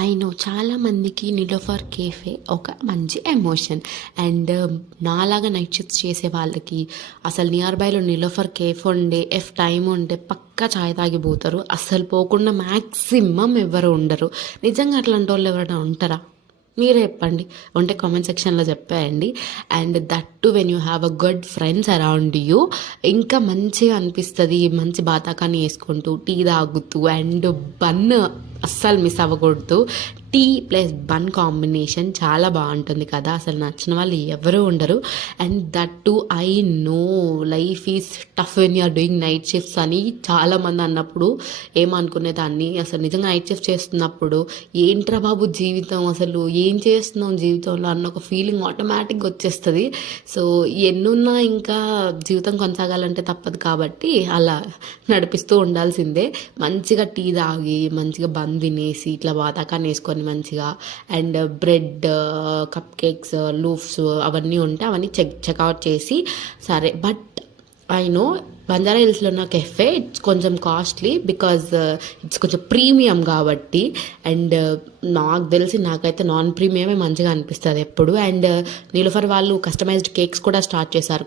I know చాలా మందికి Niloufer cafe ఒక మంచి ఎమోషన్. అండ్ నాలాగా నైట్ షిఫ్ట్స్ చేసే వాళ్ళకి అసలు నియర్ బైలో నిలోఫర్ కేఫ్ ఉండే టైం ఉంటే పక్కా చాయ్ తాగిపోతారు. అస్సలు పోకుండా మ్యాక్సిమం ఎవరు ఉండరు. నిజంగా అట్లాంటి వాళ్ళు ఎవరైనా ఉంటారా? మీరే చెప్పండి. ఉంటే కామెంట్ సెక్షన్లో చెప్పేయండి. And that too when you have a good friends around you ఇంకా మంచిగా అనిపిస్తుంది. మంచి బాతాకాన్ని వేసుకుంటూ టీ తాగుతూ అండ్ బన్ అస్సలు మిస్ అవ్వకూడదు. టీ ప్లస్ బన్ కాంబినేషన్ చాలా బాగుంటుంది కదా. అసలు నచ్చిన వాళ్ళు ఎవరు ఉండరు. And that too I know life is tough when you're doing night shifts అని చాలామంది అన్నప్పుడు ఏమనుకునేదాన్ని. అసలు నిజంగా నైట్ షిఫ్ట్ చేస్తున్నప్పుడు ఏంట్రా బాబు జీవితం, అసలు ఏం చేస్తున్నాం జీవితంలో అన్న ఒక ఫీలింగ్ ఆటోమేటిక్గా వచ్చేస్తుంది. సో ఎన్నున్నా ఇంకా జీవితం కొనసాగాలంటే తప్పదు కాబట్టి అలా నడిపిస్తూ ఉండాల్సిందే. మంచిగా టీ తాగి మంచిగా బన్ తినేసి ఇట్లా బాతాకాన్ని వేసుకొని మంచిగా అండ్ బ్రెడ్, కప్ కేక్స్, లూఫ్స్ అవన్నీ ఉంటే అవన్నీ చెక్అవుట్ చేసి సరే. బట్ ఐ నో బంజారా హిల్స్లో ఉన్న కెఫే ఇట్స్ కొంచెం కాస్ట్లీ బికాజ్ ఇట్స్ కొంచెం ప్రీమియం కాబట్టి. అండ్ నాకు తెలిసి నాకైతే నాన్ ప్రీమియమే మంచిగా అనిపిస్తుంది ఎప్పుడు. అండ్ నీలోఫర్ వాళ్ళు కస్టమైజ్డ్ కేక్స్ కూడా స్టార్ట్ చేశారు.